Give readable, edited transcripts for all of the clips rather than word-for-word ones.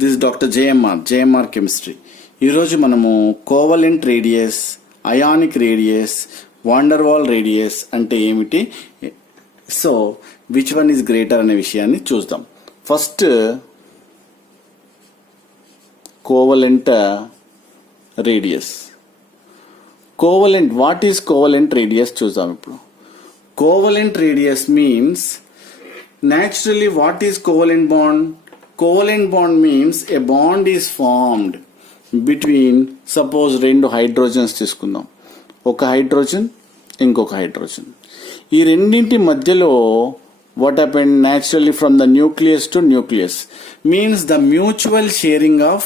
This doctor JMR chemistry. ఈరోజు మనము covalent radius, ionic radius, van der Waal radius అంటే ఏమిటి, so which one is greater అనే విషయాన్ని చూద్దాం. First covalent radius. What is covalent radius చూద్దాం ఇప్పుడు. Covalent radius means naturally what is covalent bond? Covalent bond means a bond is formed between, suppose రెండు hydrogens తీసుకుందాం, ఒక హైడ్రోజన్ ఇంకొక hydrogen. ఈ రెండింటి మధ్యలో what happened naturally from the nucleus to nucleus means the mutual sharing of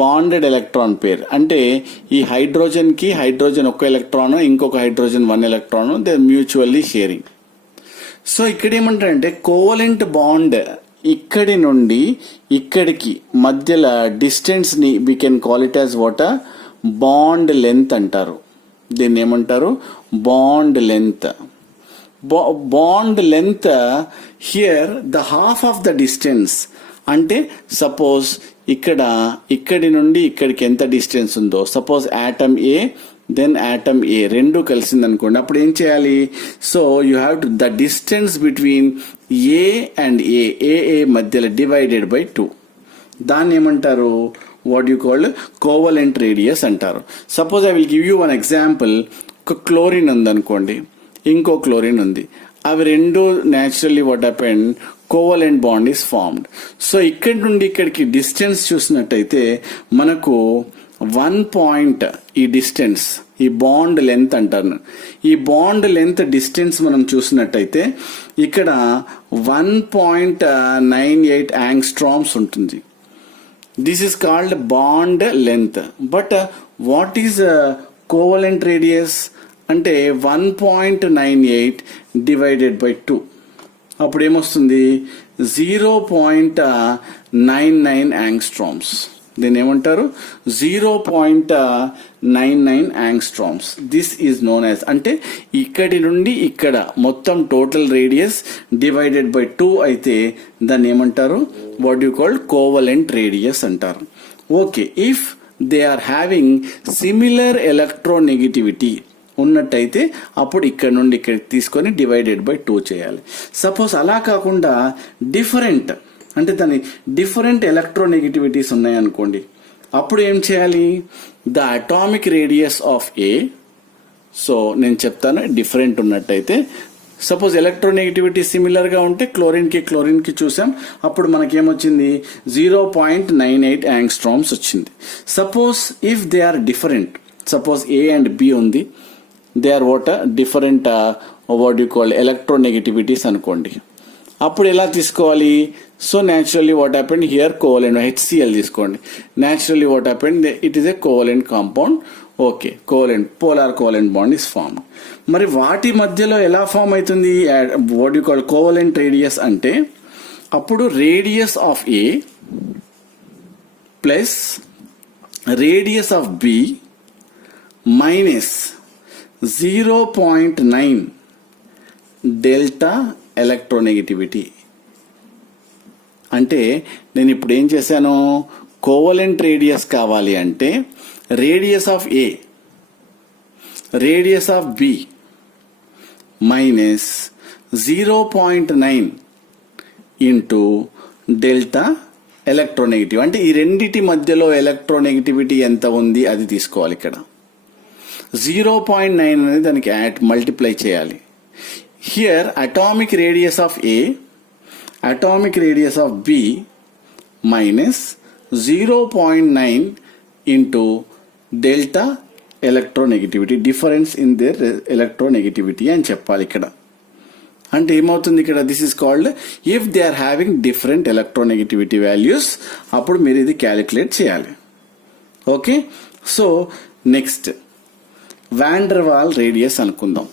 bonded electron pair. అంటే ఈ hydrogen కి హైడ్రోజన్ ఒక ఎలక్ట్రాన్, ఇంకొక hydrogen 1 electron, they mutually sharing. So ఇక్కడ ఏమంటారంటే కోవలెంట్ బాండ్ ఇక్కడి నుండి ఇక్కడికి మధ్యలో డిస్టెన్స్ ని we can call it as what bond length అంటారు. దీన్ని ఏమంటారు? Bond length. Bond length here the half of the distance. అంటే సపోజ్ ఇక్కడి నుండి ఇక్కడికి ఎంత డిస్టెన్స్ ఉందో, suppose atom A then atom A రెండు కలిసింది అనుకోండి, అప్పుడు ఏం చేయాలి? So you have to the distance between A and A మధ్యలో డివైడెడ్ బై 2. దాన్ని ఏమంటారు? What you called covalent radius అంటారు. Suppose I will give you one example. ఒక క్లోరిన్ ఉంది అనుకోండి, ఇంకో క్లోరిన్ ఉంది, అవి రెండు naturally what happened, covalent bond is formed. So ఇక్కడి నుండి ఇక్కడికి డిస్టెన్స్ చూసినట్టయితే మనకు 1 పాయింట్, ఈ డిస్టెన్స్, ఈ బాండ్ లెంత్ అంటారు. ఈ బాండ్ లెంత్ డిస్టెన్స్ మనం చూసినట్టయితే ఇక్కడ 1.98 యాంగ్స్ట్రామ్స్ ఉంటుంది. This is called bond length. But what is covalent radius అంటే 1.98 డివైడెడ్ బై 2. అప్పుడు ఏమొస్తుంది? 0.99 యాంగ్స్ట్రామ్స్. దీన్ని ఏమంటారు? 0.99 angstroms. This is known as, అంటే ఇక్కడి నుండి ఇక్కడ మొత్తం టోటల్ రేడియస్ డివైడెడ్ బై 2 అయితే దాన్ని ఏమంటారు? What you called covalent radius అంటారు. Okay, if they are having similar electronegativity ఉన్నట్టయితే అప్పుడు ఇక్కడ నుండి ఇక్కడికి తీసుకొని డివైడెడ్ బై 2 చేయాలి. సపోజ్ అలా కాకుండా డిఫరెంట్, అంటే దాని డిఫరెంట్ ఎలక్ట్రోనెగటివిటీస్ ఉన్నాయనుకోండి, అప్పుడు ఏం చేయాలి? The atomic radius of A. So నేను చెప్తాను, డిఫరెంట్ ఉన్నట్టయితే సపోజ్ ఎలక్ట్రోనెగటివిటీ సిమిలర్గా ఉంటే క్లోరిన్కి చూసాం, అప్పుడు మనకేమొచ్చింది? 0.98 యాంగ్స్ట్రామ్స్ వచ్చింది. Suppose if they are different, suppose A and B ఉంది, they are what different what you call electronegativities అనుకోండి, అప్పుడు ఎలా తీసుకోవాలి? So naturally what happened here covalent, HCl తీసుకోండి. Naturally what happened, it is a covalent compound. Okay, polar covalent bond is form. మరి వాటి మధ్యలో ఎలా ఫామ్ అవుతుంది what you call covalent radius అంటే, అప్పుడు radius of A plus radius of B minus 0.9 delta electronegativity. అంటే నేను ఇప్పుడు ఏం చేశాను? కోవలెంట్ రేడియస్ కావాలి అంటే radius of A, radius of B minus 0.9 into delta electronegative. అంటే ఈ రెండిటి మధ్యలో ఎలక్ట్రోనెగటివిటీ ఎంత ఉంది అది తీసుకోవాలి. ఇక్కడ 0.9 అనేది దానికి మల్టిప్లై చేయాలి. Here atomic radius of A, atomic radius of B minus 0.9 into delta electronegativity, difference in their electronegativity అని చెప్పాలి ఇక్కడ. అంటే ఏమవుతుంది ఇక్కడ? This is called if they are having different electronegativity values, అప్పుడు మీరు ఇది క్యాలిక్యులేట్ చేయాలి. Okay, so next van der Waal radius అనుకుందాం.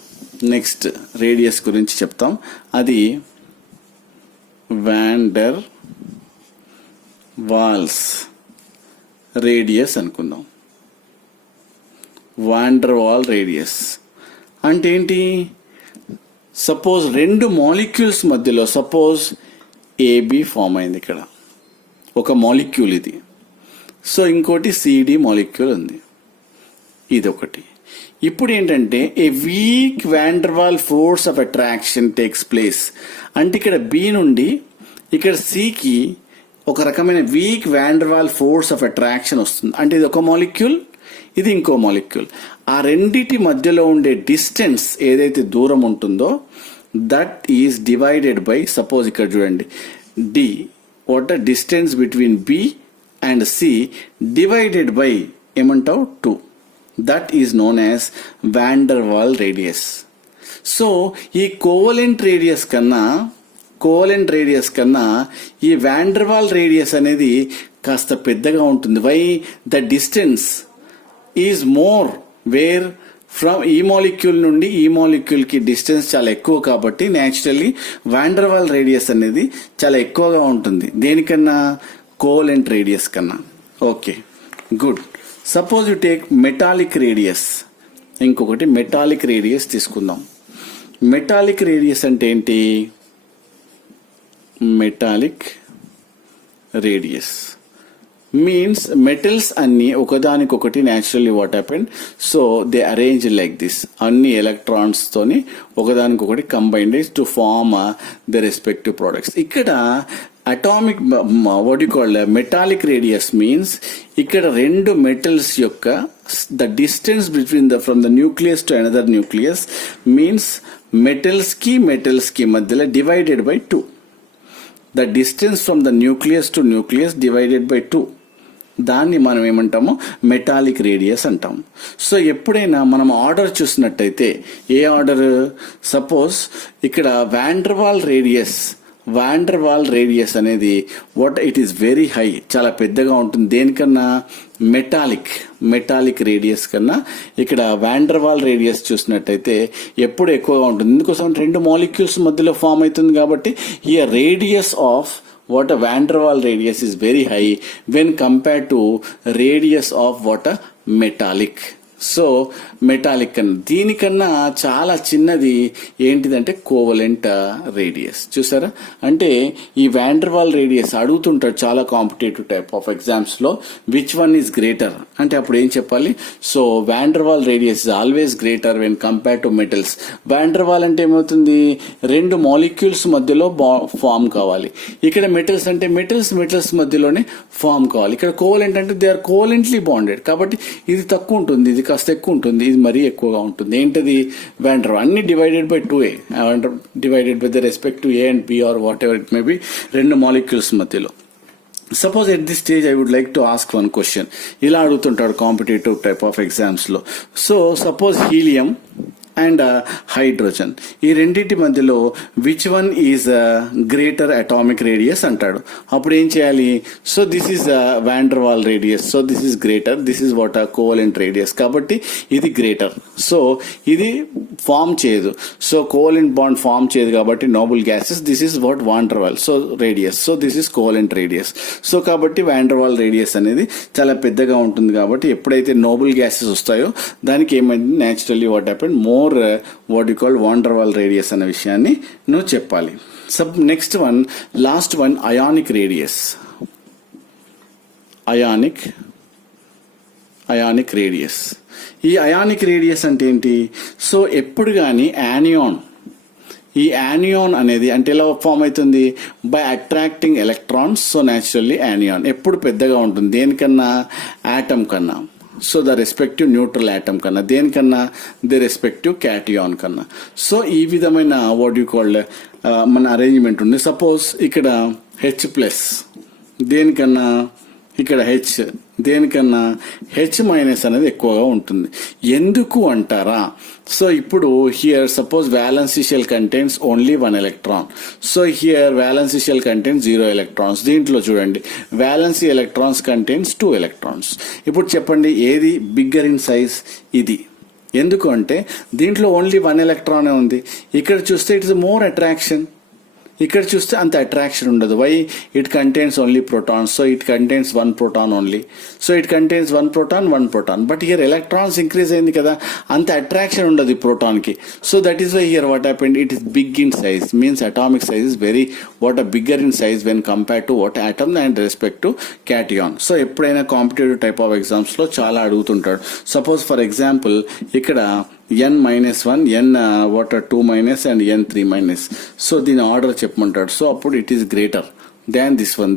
నెక్స్ట్ రేడియస్ గురించి చెప్తాం, అది వాండర్ వాల్స్ రేడియస్ అనుకుందాం. వాండర్వాల్ రేడియస్ అంటే ఏంటి? సపోజ్ రెండు మాలిక్యూల్స్ మధ్యలో, సపోజ్ ఏబి ఫామ్ అయింది ఇక్కడ, ఒక మాలిక్యూల్ ఇది. సో ఇంకోటి సిడి మాలిక్యూల్ ఉంది, ఇది ఒకటి. ఇప్పుడు ఏంటంటే a weak van der Waals force of attraction takes place. అంటే ఇక్కడ బి నుండి ఇక్కడ సికి ఒక రకమైన weak van der Waals force of attraction వస్తుంది. అంటే ఇది ఒక మాలిక్యూల్, ఇది ఇంకో మాలిక్యూల్. ఆ రెండిటి మధ్యలో ఉండే డిస్టెన్స్ ఏదైతే దూరం ఉంటుందో that is divided by, suppose ఇక్కడ చూడండి D, what the distance between B and C divided by ఏమంటావు 2. That is known as van der Waal radius. So ఈ కోవలెంట్ రేడియస్ కన్నా ఈ వాండర్వాల్ రేడియస్ అనేది కాస్త పెద్దగా ఉంటుంది. Why? The distance is more where from ఈ మాలిక్యూల్ నుండి ఈ మాలిక్యూల్కి డిస్టెన్స్ చాలా ఎక్కువ కాబట్టి న్యాచురల్లీ వాండర్వాల్ రేడియస్ అనేది చాలా ఎక్కువగా ఉంటుంది. దేనికన్నా? కోవలెంట్ రేడియస్ కన్నా. Okay, good. Suppose you take metallic radius. ఇంకొకటి మెటాలిక్ రేడియస్ తీసుకుందాం. మెటాలిక్ రేడియస్ అంటే ఏంటి? మెటాలిక్ రేడియస్ మీన్స్ మెటల్స్ అన్ని ఒకదానికొకటి naturally what happened, so they arrange like this. అన్ని ఎలక్ట్రాన్స్ తోని ఒకదానికొకటి combined to form the respective products. ఇక్కడ atomic what you call metallic radius means ఇక్కడ రెండు మెటల్స్ యొక్క the distance between from the nucleus to another nucleus means metals కి మధ్యలో divided by 2. The distance from the nucleus to nucleus divided by 2. దాన్ని మనం ఏమంటాము? Metallic radius అంటాము. So ఎప్పుడైనా మనం ఆర్డర్ చూసినట్టయితే ఏ ఆర్డర్? సపోజ్ ఇక్కడ వాండర్వాల్ రేడియస్ అనేది what it is very high, చాలా పెద్దగా ఉంటుంది. దేనికన్నా? మెటాలిక్ రేడియస్ కన్నా ఇక్కడ వాండర్వాల్ రేడియస్ చూసినట్టయితే ఎప్పుడు ఎక్కువగా ఉంటుంది. ఎందుకోసం? రెండు మాలిక్యూల్స్ మధ్యలో ఫామ్ అవుతుంది కాబట్టి ఈ radius of what a van der Waal radius is very high when compared to radius of what a metallic. So metallic కన్నా దీనికన్నా చాలా చిన్నది ఏంటిదంటే కోవలెంట్ రేడియస్. చూసారా? అంటే ఈ వాండర్వాల్ రేడియస్ అడుగుతుంటాడు చాలా కాంపిటేటివ్ టైప్ ఆఫ్ ఎగ్జామ్స్లో, విచ్ వన్ ఈజ్ గ్రేటర్ అంటే అప్పుడు ఏం చెప్పాలి? So van der Waal radius is always greater when compare to metals. Van der Waal అంటే ఏమవుతుంది? రెండు మాలిక్యూల్స్ మధ్యలో ఫామ్ కావాలి. ఇక్కడ మెటల్స్ అంటే మెటల్స్ మధ్యలోనే ఫామ్ కావాలి. ఇక్కడ కోవలెంట్ అంటే దే ఆర్ కోవలెంట్లీ బాండెడ్ కాబట్టి ఇది తక్కువ ఉంటుంది, ఇది కాస్త ఎక్కువ ఉంటుంది, ఇది మరీ ఎక్కువగా ఉంటుంది. ఏంటది? వాండర్ అన్ని divided by 2a, divided by the respect to A and B or whatever it may be, రెండు మాలిక్యూల్స్ మధ్యలో. Suppose at this stage I would like to ask one question. ఇలా అడుగుతుంటాడు కాంపిటేటివ్ టైప్ ఆఫ్ ఎగ్జామ్స్లో. So suppose helium and hydrogen, ఈ రెండింటి మధ్యలో which one is greater atomic radius అంటాడు. అప్పుడు ఏం చేయాలి? So this is van der Waal radius, so this is greater, this is what covalent radius కాబట్టి ఇది గ్రేటర్. సో ఇది ఫామ్ చేయదు, సో కోవలెంట్ బాండ్ ఫామ్ చేయదు కాబట్టి Nobel gases, this is what van der Waal, so radius, so this is covalent radius. So కాబట్టి van der Waal radius అనేది చాలా పెద్దగా ఉంటుంది కాబట్టి ఎప్పుడైతే నోబుల్ గ్యాసెస్ వస్తాయో దానికి ఏమైంది? Naturally what happened? More what you call van der Waal radius అనే విషయాన్ని నువ్వు చెప్పాలి. Next one, last one, ionic radius. Ionic radius. ఈ అయానిక్ రేడియస్ అంటే ఏంటి? సో ఎప్పుడు కానీ ఈ యానియాన్ అనేది అంటే ఎలా ఫామ్ అవుతుంది? By attracting electrons. So naturally anion ఎప్పుడు పెద్దగా ఉంటుంది దేనికన్నా? యాటమ్ కన్నా. So the respective neutral atom కన్నా. దేనికన్నా? ద రెస్పెక్టివ్ క్యాటియాన్ కన్నా. సో ఈ విధమైన వాట్ యు కాల్డ్ మన అరేంజ్మెంట్ ఉంది. సపోజ్ ఇక్కడ H+, దేనికన్నా? ఇక్కడ H, దేనికన్నా? H- అనేది ఎక్కువగా ఉంటుంది. ఎందుకు అంటారా? సో ఇప్పుడు here suppose valency shell contains only 1 electron. So here valency shell contains 0 electrons. దీంట్లో చూడండి వ్యాలెన్సీ ఎలక్ట్రాన్స్ కంటైన్స్ 2 electrons. ఇప్పుడు చెప్పండి ఏది బిగ్గర్ ఇన్ సైజ్? ఇది. ఎందుకు అంటే దీంట్లో ఓన్లీ 1 electron ఉంది. ఇక్కడ చూస్తే ఇట్స్ మోర్ అట్రాక్షన్. ఇక్కడ చూస్తే అంత అట్రాక్షన్ ఉండదు. Why? It contains only protons, so it contains one proton only, so it contains one proton. But here electrons increase అయింది కదా, అంత అట్రాక్షన్ ఉండదు ఈ ప్రోటాన్కి. So that is why here what happened, it is big in size, means atomic size is very bigger in size when compare to atom and respect to cation. సో ఎప్పుడైనా competitive type of ఎగ్జామ్స్లో చాలా అడుగుతుంటాడు. Suppose for example ఇక్కడ n-1, n-2 minus and n3 minus. So దీని order చెప్పమంటాడు. So అప్పుడు it is greater than this one.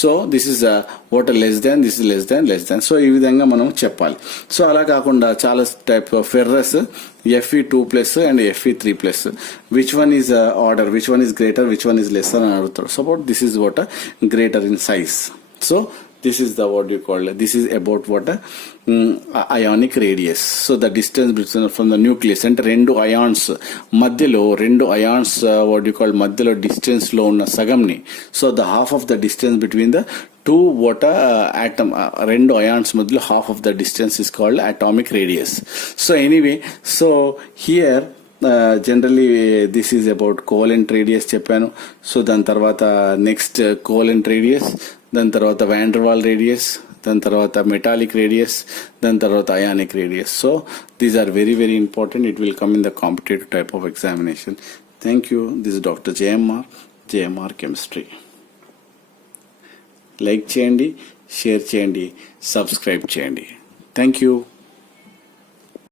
So this is less than, this is less than. So ఈ విధంగా మనం చెప్పాలి. So అలా కాకుండా చాలా type of ferrous Fe2+ and Fe3+. Which one is order, which one is greater, which one is lesser అని అడుగుతాడు. Suppose this is greater in size. So this is this is about ionic radius. So the distance between from the nucleus and రెండు ions మధ్యలో మధ్యలో distance లో ఉన్న సగంని, so the half of the distance between the two atom రెండు ions మధ్యలో half of the distance is called atomic radius. So anyway, so here generally this is about covalent radius చెప్పాను. So దాని తర్వాత next covalent radius, దాని తర్వాత van der Waal radius, దాని తర్వాత metallic radius, దాని తర్వాత ionic radius. So these are very very important. It will come in the competitive type of examination. Thank you. This doctor JMR chemistry. Like చేయండి, share చేయండి, subscribe చేయండి. Thank you.